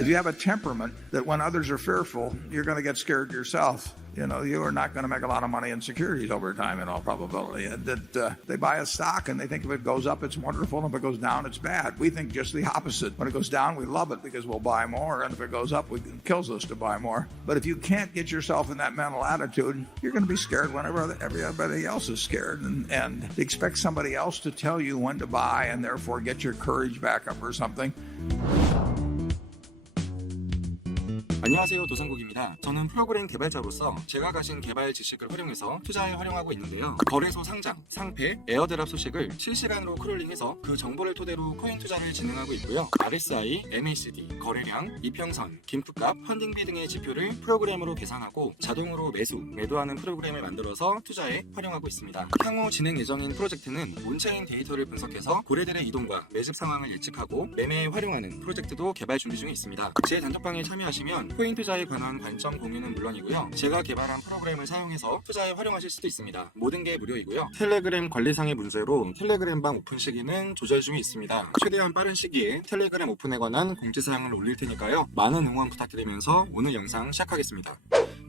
If you have a temperament that when others are fearful, you're going to get scared yourself. You know, you are not going to make a lot of money in securities over time in all probability. And that they buy a stock and they think if it goes up, it's wonderful. And if it goes down, it's bad. We think just the opposite. When it goes down, we love it because we'll buy more. And if it goes up, it kills us to buy more. But if you can't get yourself in that mental attitude, you're going to be scared whenever everybody else is scared. And expect somebody else to tell you when to buy and therefore get your courage back up or something. 안녕하세요, 도상국입니다. 저는 프로그램 개발자로서 제가 가진 개발 지식을 활용해서 투자에 활용하고 있는데요. 거래소 상장, 상패, 에어드랍 소식을 실시간으로 크롤링해서 그 정보를 토대로 코인 투자를 진행하고 있고요. RSI, MACD, 거래량, 이평선, 김프값, 펀딩비 등의 지표를 프로그램으로 계산하고 자동으로 매도하는 프로그램을 만들어서 투자에 활용하고 있습니다. 향후 진행 예정인 프로젝트는 온체인 데이터를 분석해서 고래들의 이동과 매집 상황을 예측하고 매매에 활용하는 프로젝트도 개발 준비 중에 있습니다. 제 단톡방에 참여하시면 코인 투자에 관한 관점 공유는 물론이고요. 제가 개발한 프로그램을 사용해서 투자에 활용하실 수도 있습니다. 모든 게 무료이고요. 텔레그램 관리상의 문제로 텔레그램방 오픈 시기는 조절 중에 있습니다. 최대한 빠른 시기에 텔레그램 오픈에 관한 공지사항을 올릴 테니까요. 많은 응원 부탁드리면서 오늘 영상 시작하겠습니다.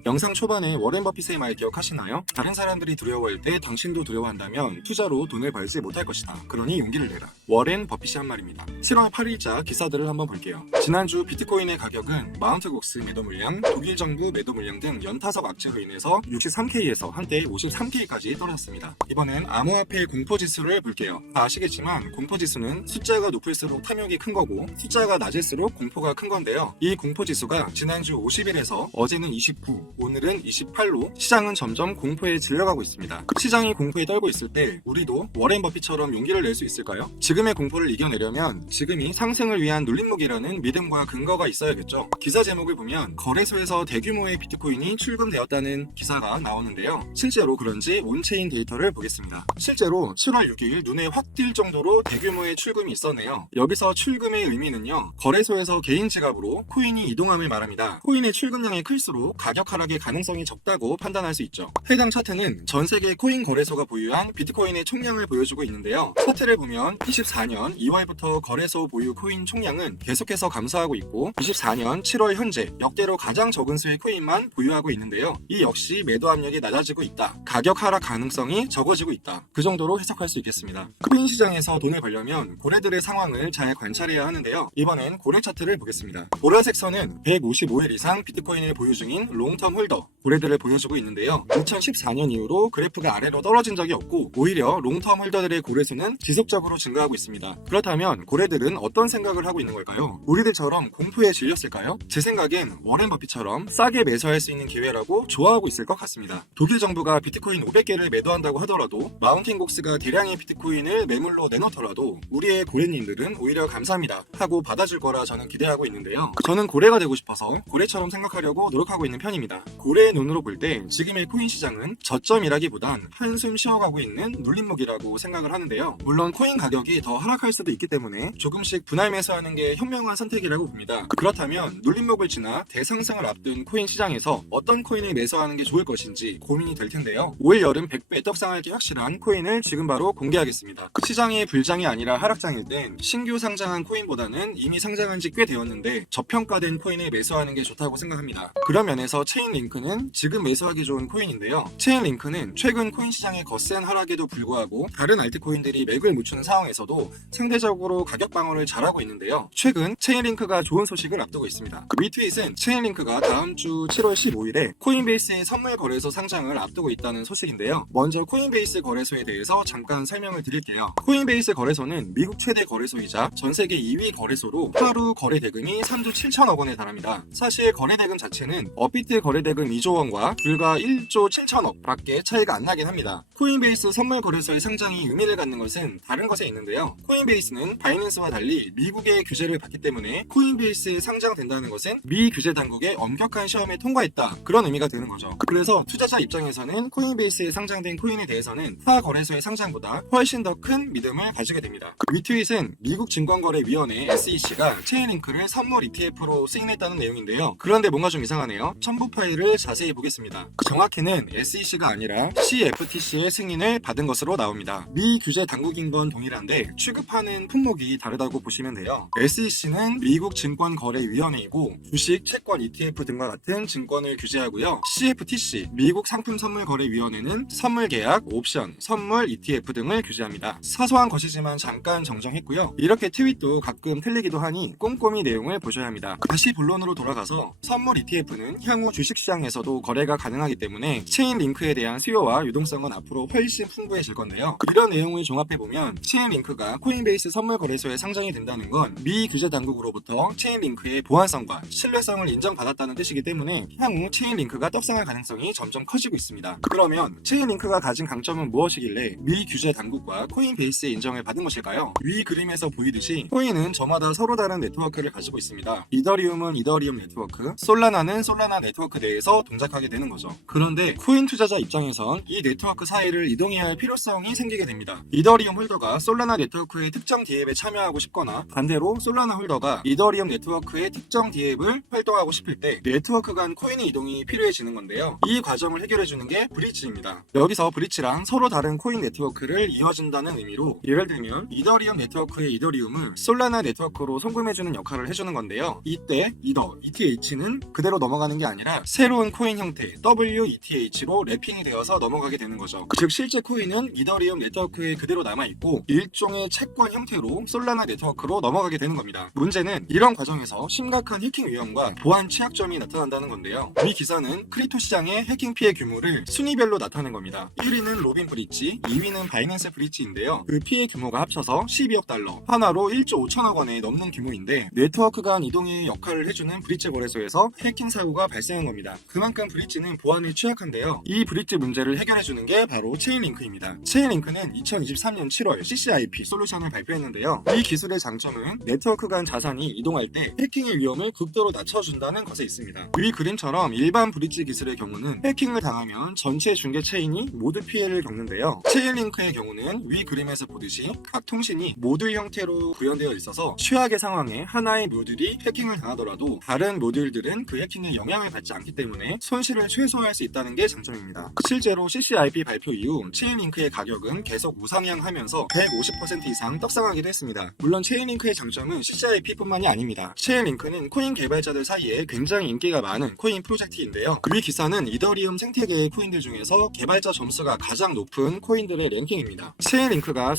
영상 초반에 워렌 버핏의 말 기억하시나요? 다른 사람들이 두려워할 때 당신도 두려워한다면 투자로 돈을 벌지 못할 것이다. 그러니 용기를 내라. 워렌 버핏이 한 말입니다. 7월 8일자 기사들을 한번 볼게요. 지난주 비트코인의 가격은 마운트곡스 매도 물량, 독일 정부 매도 물량 등 연타석 악재로 인해서 63K에서 한때 53K까지 떨어졌습니다. 이번엔 암호화폐 공포지수를 볼게요. 다 아시겠지만 공포지수는 숫자가 높을수록 탐욕이 큰 거고 숫자가 낮을수록 공포가 큰 건데요. 이 공포지수가 지난주 50일에서 어제는 29, 오늘은 28로 시장은 점점 공포에 질려가고 있습니다. 시장이 공포에 떨고 있을 때 우리도 워렌 버핏처럼 용기를 낼 수 있을까요? 지금의 공포를 이겨내려면 지금이 상승을 위한 눌림목이라는 믿음과 근거가 있어야겠죠. 기사 제목을 보면 거래소에서 대규모의 비트코인이 출금되었다는 기사가 나오는데요. 실제로 그런지 온체인 데이터를 보겠습니다. 실제로 7월 6일 눈에 확 띌 정도로 대규모의 출금이 있었네요. 여기서 출금의 의미는요. 거래소에서 개인 지갑으로 코인이 이동함을 말합니다. 코인의 출금량이 클수록 가격 하락의 가능성이 적다고 판단할 수 있죠. 해당 차트는 전 세계 코인 거래소가 보유한 비트코인의 총량을 보여주고 있는데요. 차트를 보면 24년 2월부터 거래소 보유 코인 총량은 계속해서 감소하고 있고 24년 7월 현재 역대로 가장 적은 수의 코인만 보유하고 있는데요. 이 역시 매도 압력이 낮아지고 있다. 가격 하락 가능성이 적어지고 있다. 그 정도로 해석할 수 있겠습니다. 코인 시장에서 돈을 벌려면 고래들의 상황을 잘 관찰해야 하는데요. 이번엔 고래 차트를 보겠습니다. 보라색 선은 155일 이상 비트코인을 보유 중인 롱텀 홀더 고래들을 보여주고 있는데요. 2014년 이후로 그래프가 아래로 떨어진 적이 없고 오히려 롱텀 홀더들의 고래수는 지속적으로 증가하고 있습니다. 그렇다면 고래들은 어떤 생각을 하고 있는 걸까요? 우리들처럼 공포에 질렸을까요? 제 생각엔 워렌 버핏처럼 싸게 매수할 수 있는 기회라고 좋아하고 있을 것 같습니다. 독일 정부가 비트코인 500개를 매도한다고 하더라도 마운틴곡스가 대량의 비트코인을 매물로 내놓더라도 우리의 고래님들은 오히려 감사합니다 하고 받아줄 거라 저는 기대하고 있는데요. 저는 고래가 되고 싶어서 고래처럼 생각하려고 노력하고 있는 편입니다. 고래의 눈으로 볼 때 지금의 코인 시장은 저점이라기보단 한숨 쉬어가고 있는 눌림목이라고 생각을 하는데요. 물론 코인 가격이 더 하락할 수도 있기 때문에 조금씩 분할 매수하는 게 현명한 선택이라고 봅니다. 그렇다면 눌림목을 지나 대상승을 앞둔 코인 시장에서 어떤 코인을 매수하는 게 좋을 것인지 고민이 될 텐데요. 올 여름 100배 떡상할 게 확실한 코인을 지금 바로 공개하겠습니다. 시장이 불장이 아니라 하락장일 땐 신규 상장한 코인보다는 이미 상장한 지 꽤 되었는데 저평가된 코인을 매수하는 게 좋다고 생각합니다. 그런 면에서 체인링크는 지금 매수하기 좋은 코인인데요. 체인링크는 최근 코인 시장의 거센 하락에도 불구하고 다른 알트코인들이 맥을 못 추는 상황에서도 상대적으로 가격 방어를 잘하고 있는데요. 최근 체인링크가 좋은 소식을 앞두고 있습니다. 위트잇은 체인링크가 다음 주 7월 15일에 코인베이스의 선물 거래소 상장을 앞두고 있다는 소식인데요. 먼저 코인베이스 거래소에 대해서 잠깐 설명을 드릴게요. 코인베이스 거래소는 미국 최대 거래소이자 전 세계 2위 거래소로 하루 거래 대금이 3조 7천억 원에 달합니다. 사실 거래 대금 자체는 업비트 거래 대금 2조 원과 불과 1조 7천억 밖에 차이가 안 나긴 합니다. 코인베이스 선물 거래소의 상장이 의미를 갖는 것은 다른 것에 있는데요. 코인베이스는 바이낸스와 달리 미국의 규제를 받기 때문에 코인베이스에 상장된다는 것은 미 규제 당국의 엄격한 시험에 통과했다. 그런 의미가 되는 거죠. 그래서 투자자 입장에서는 코인베이스에 상장된 코인에 대해서는 타 거래소의 상장보다 훨씬 더 큰 믿음을 가지게 됩니다. 위트잇은 미국 증권거래위원회 SEC가 체인링크를 선물 ETF로 승인했다는 내용인데요. 그런데 뭔가 좀 이상하네요. 첨부 파일 사이를 자세히 보겠습니다. 정확히는 SEC가 아니라 CFTC의 승인을 받은 것으로 나옵니다. 미 규제 당국인 건 동일한데 취급하는 품목이 다르다고 보시면 돼요. SEC는 미국 증권거래위원회이고 주식, 채권, ETF 등과 같은 증권을 규제하고요. CFTC, 미국 상품선물거래위원회는 선물계약, 옵션, 선물, ETF 등을 규제합니다. 사소한 것이지만 잠깐 정정했고요. 이렇게 트윗도 가끔 틀리기도 하니 꼼꼼히 내용을 보셔야 합니다. 다시 본론으로 돌아가서 선물 ETF는 향후 주식시장에서도 거래가 가능하기 때문에 체인링크에 대한 수요와 유동성은 앞으로 훨씬 풍부해질 건데요. 이런 내용을 종합해보면 체인링크가 코인베이스 선물거래소에 상장이 된다는 건 미 규제 당국으로부터 체인링크의 보안성과 신뢰성을 인정받았다는 뜻이기 때문에 향후 체인링크가 떡상할 가능성이 점점 커지고 있습니다. 그러면 체인링크가 가진 강점은 무엇이길래 미 규제 당국과 코인베이스의 인정을 받은 것일까요? 위 그림에서 보이듯이 코인은 저마다 서로 다른 네트워크를 가지고 있습니다. 이더리움은 이더리움 네트워크, 솔라나는 솔라나 네트워크 내에서 동작하게 되는 거죠. 그런데 코인 투자자 입장에선 이 네트워크 사이를 이동해야 할 필요성이 생기게 됩니다. 이더리움 홀더가 솔라나 네트워크의 특정 디앱에 참여하고 싶거나 반대로 솔라나 홀더가 이더리움 네트워크의 특정 디앱을 활동하고 싶을 때 네트워크 간 코인의 이동이 필요해지는 건데요. 이 과정을 해결해주는 게 브릿지입니다. 여기서 브릿지랑 서로 다른 코인 네트워크를 이어준다는 의미로 예를 들면 이더리움 네트워크의 이더리움을 솔라나 네트워크로 송금해주는 역할을 해주는 건데요. 이때 이더, ETH는 그대로 넘어가는 게 아니라 새로운 코인 형태 WETH로 랩핑이 되어서 넘어가게 되는 거죠. 즉 실제 코인은 이더리움 네트워크에 그대로 남아있고 일종의 채권 형태로 솔라나 네트워크로 넘어가게 되는 겁니다. 문제는 이런 과정에서 심각한 해킹 위험과 보안 취약점이 나타난다는 건데요. 이 기사는 크립토 시장의 해킹 피해 규모를 순위별로 나타낸 겁니다. 1위는 로빈 브릿지, 2위는 바이낸스 브릿지인데요. 그 피해 규모가 합쳐서 12억 달러, 하나로 1조 5천억 원에 넘는 규모인데 네트워크 간 이동의 역할을 해주는 브릿지 거래소에서 해킹 사고가 발생한 겁니다. 그만큼 브릿지는 보안에 취약한데요. 이 브릿지 문제를 해결해주는 게 바로 체인링크입니다. 체인링크는 2023년 7월 CCIP 솔루션을 발표했는데요. 이 기술의 장점은 네트워크 간 자산이 이동할 때 해킹의 위험을 극도로 낮춰준다는 것에 있습니다. 위 그림처럼 일반 브릿지 기술의 경우는 해킹을 당하면 전체 중개 체인이 모두 피해를 겪는데요. 체인링크의 경우는 위 그림에서 보듯이 각 통신이 모듈 형태로 구현되어 있어서 최악의 상황에 하나의 모듈이 해킹을 당하더라도 다른 모듈들은 그 해킹에 영향을 받지 않기 때문에 손실을 최소화할 수 있다는 게 장점입니다. 실제로 CCIP 발표 이후 체인링크의 가격은 계속 우상향하면서 150% 이상 떡상하기도 했습니다. 물론 체인링크의 장점은 CCIP뿐만이 아닙니다. 체인링크는 코인 개발자들 사이에 굉장히 인기가 많은 코인 프로젝트인데요. 위 기사는 이더리움 생태계의 코인들 중에서 개발자 점수가 가장 높은 코인들의 랭킹입니다. 체인링크가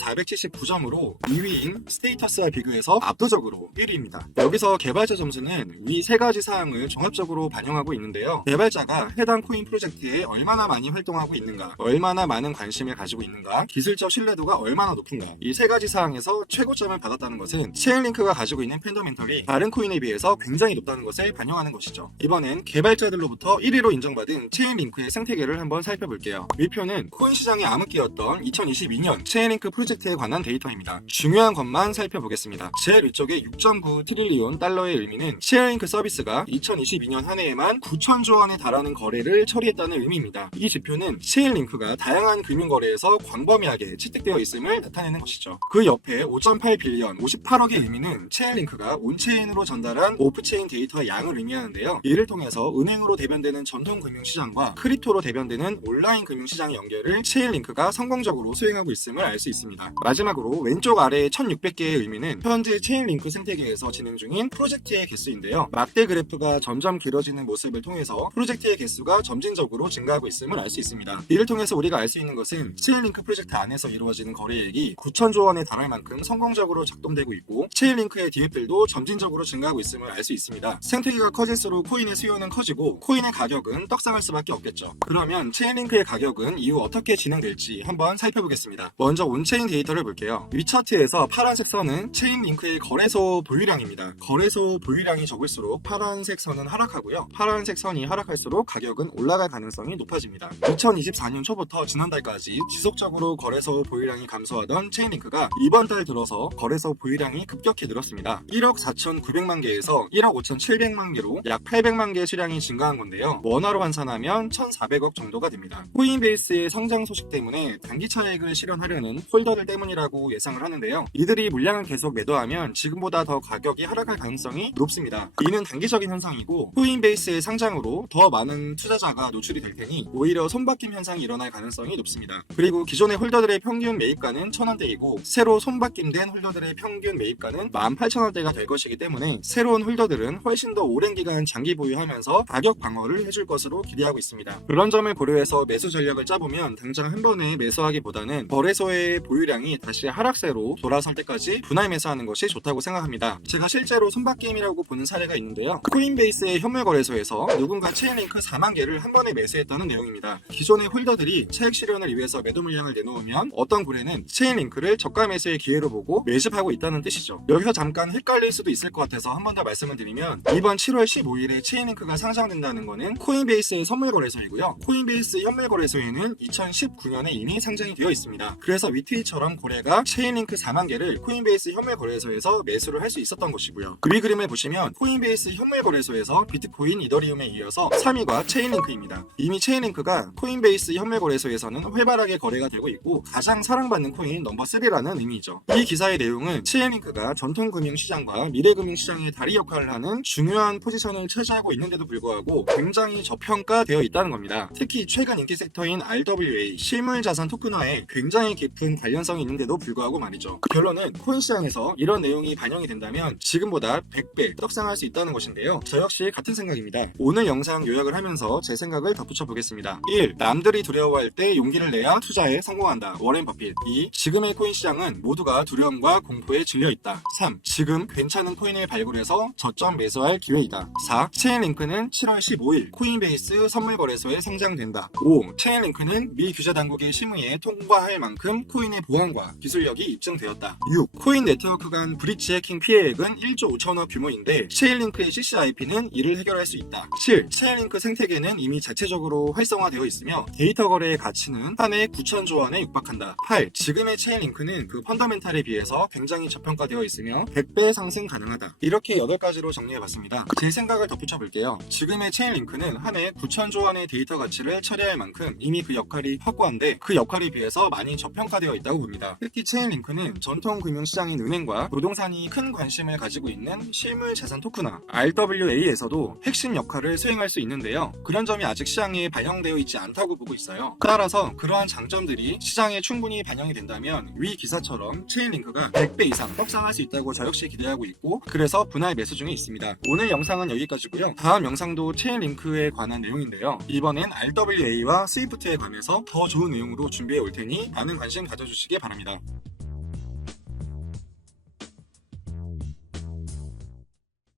479점으로 2위인 스테이터스와 비교해서 압도적으로 1위입니다. 여기서 개발자 점수는 위 세 가지 사항을 종합적으로 반영하고 있는데요. 개발자가 해당 코인 프로젝트에 얼마나 많이 활동하고 있는가, 얼마나 많은 관심을 가지고 있는가, 기술적 신뢰도가 얼마나 높은가, 이 세 가지 사항에서 최고점을 받았다는 것은 체인링크가 가지고 있는 팬더멘털이 다른 코인에 비해서 굉장히 높다는 것을 반영하는 것이죠. 이번엔 개발자들로부터 1위로 인정받은 체인링크의 생태계를 한번 살펴볼게요. 위표는 코인 시장의 암흑기였던 2022년 체인링크 프로젝트에 관한 데이터입니다. 중요한 것만 살펴보겠습니다. 제일 위쪽에 6.9 트릴리온 달러의 의미는 체인링크 서비스가 2022년 한 해에만 9천조 원에 달하는 거래를 처리했다는 의미입니다. 이 지표는 체인링크가 다양한 금융거래에서 광범위하게 채택되어 있음을 나타내는 것이죠. 그 옆에 5.8 빌리언, 58억의 의미는 체인링크가 온체인으로 전달한 오프체인 데이터의 양을 의미하는데요. 이를 통해서 은행으로 대변되는 전통 금융시장과 크립토로 대변되는 온라인 금융시장의 연결을 체인링크가 성공적으로 수행하고 있음을 알 수 있습니다. 마지막으로 왼쪽 아래의 1600개의 의미는 현재 체인링크 생태계에서 진행 중인 프로젝트의 개수인데요. 막대 그래프가 점점 길어지는 모습을 통해서 프로젝트의 개수가 점진적으로 증가하고 있음을 알 수 있습니다. 이를 통해서 우리가 알 수 있는 것은 체인링크 프로젝트 안에서 이루어지는 거래액이 9천조 원에 달할 만큼 성공적으로 작동되고 있고 체인링크의 디앱들도 점진적으로 증가하고 있음을 알 수 있습니다. 생태계가 커질수록 코인의 수요는 커지고 코인의 가격은 떡상할 수밖에 없겠죠. 그러면 체인링크의 가격은 이후 어떻게 진행될지 한번 살펴보겠습니다. 먼저 온체인 데이터를 볼게요. 위 차트에서 파란색 선은 체인링크의 거래소 보유량입니다. 거래소 보유량이 적을수록 파란색 선은 하락하고요. 파란색 선이 하락할수록 가격은 올라갈 가능성이 높아집니다. 2024년 초부터 지난달까지 지속적으로 거래소 보유량이 감소하던 체인링크가 이번 달 들어서 거래소 보유량이 급격히 늘었습니다. 1억 4,900만 개에서 1억 5,700만 개로 약 800만 개 수량이 증가한 건데요. 원화로 환산하면 1,400억 정도가 됩니다. 코인베이스의 성장 소식 때문에 단기 차익을 실현하려는 홀더들 때문이라고 예상을 하는데요. 이들이 물량을 계속 매도하면 지금보다 더 가격이 하락할 가능성이 높습니다. 이는 단기적인 현상이고 코인베이스의 상장 시장으로 더 많은 투자자가 노출이 될 테니 오히려 손바뀜 현상이 일어날 가능성이 높습니다. 그리고 기존의 홀더들의 평균 매입가는 1,000원대이고 새로 손바뀜된 홀더들의 평균 매입가는 18,000원대가 될 것이기 때문에 새로운 홀더들은 훨씬 더 오랜 기간 장기 보유하면서 가격 방어를 해줄 것으로 기대하고 있습니다. 그런 점을 고려해서 매수 전략을 짜보면 당장 한 번에 매수하기보다는 거래소의 보유량이 다시 하락세로 돌아설 때까지 분할 매수하는 것이 좋다고 생각합니다. 제가 실제로 손바뀜이라고 보는 사례가 있는데요. 코인베이스의 현물 거래소에서 누군가 체인링크 4만 개를 한 번에 매수했다는 내용입니다. 기존의 홀더들이 차익 실현을 위해서 매도 물량을 내놓으면 어떤 고래는 체인링크를 저가 매수의 기회로 보고 매집하고 있다는 뜻이죠. 여기서 잠깐 헷갈릴 수도 있을 것 같아서 한 번 더 말씀을 드리면 이번 7월 15일에 체인링크가 상장된다는 것은 코인베이스의 선물 거래소이고요. 코인베이스 현물 거래소에는 2019년에 이미 상장이 되어 있습니다. 그래서 위트위처럼 고래가 체인링크 4만 개를 코인베이스 현물 거래소에서 매수를 할 수 있었던 것이고요. 위 그림을 보시면 코인베이스 현물 거래소에서 비트코인, 이더리움에 이어서 3위가 체인링크입니다. 이미 체인링크가 코인베이스 현물 거래소에서는 활발하게 거래가 되고 있고 가장 사랑받는 코인 넘버 3라는 의미죠. 이 기사의 내용은 체인링크가 전통금융시장과 미래금융시장의 다리 역할을 하는 중요한 포지션을 차지하고 있는데도 불구하고 굉장히 저평가되어 있다는 겁니다. 특히 최근 인기 섹터인 RWA, 실물자산 토큰화에 굉장히 깊은 관련성이 있는데도 불구하고 말이죠. 결론은 코인 시장에서 이런 내용이 반영이 된다면 지금보다 100배 떡상할 수 있다는 것인데요. 저 역시 같은 생각입니다. 오늘 영상 요약을 하면서 제 생각을 덧붙여 보겠습니다. 1. 남들이 두려워할 때 용기를 내야 투자에 성공한다. 워렌 버핏. 2. 지금의 코인 시장은 모두가 두려움과 공포에 질려 있다. 3. 지금 괜찮은 코인을 발굴해서 저점 매수할 기회이다. 4. 체인링크는 7월 15일 코인베이스 선물거래소에 상장된다. 5. 체인링크는 미 규제 당국의 심의에 통과할 만큼 코인의 보안과 기술력이 입증되었다. 6. 코인 네트워크 간 브리치 해킹 피해액은 1조 5천억 규모인데 체인링크의 CCIP는 이를 해결할 수 있다. 7. 체인링크 생태계는 이미 자체적으로 활성화되어 있으며 데이터 거래의 가치는 한 해 9천조 원에 육박한다. 8. 지금의 체인링크는 그 펀더멘탈에 비해서 굉장히 저평가되어 있으며 100배 상승 가능하다. 이렇게 8가지로 정리해봤습니다. 제 생각을 덧붙여 볼게요. 지금의 체인링크는 한 해 9천조 원의 데이터 가치를 처리할 만큼 이미 그 역할이 확고한데 그 역할에 비해서 많이 저평가되어 있다고 봅니다. 특히 체인링크는 전통 금융시장인 은행과 부동산이 큰 관심을 가지고 있는 실물 자산 토큰화 RWA에서도 핵심 역할을 수행할 수 있는데요. 그런 점이 아직 시장에 반영되어 있지 않다고 보고 있어요. 따라서 그러한 장점들이 시장에 충분히 반영이 된다면 위 기사처럼 체인링크가 100배 이상 떡상할 수 있다고 저 역시 기대하고 있고 그래서 분할 매수 중에 있습니다. 오늘 영상은 여기까지고요. 다음 영상도 체인링크에 관한 내용인데요. 이번엔 RWA와 스위프트에 관해서 더 좋은 내용으로 준비해 올 테니 많은 관심 가져주시기 바랍니다.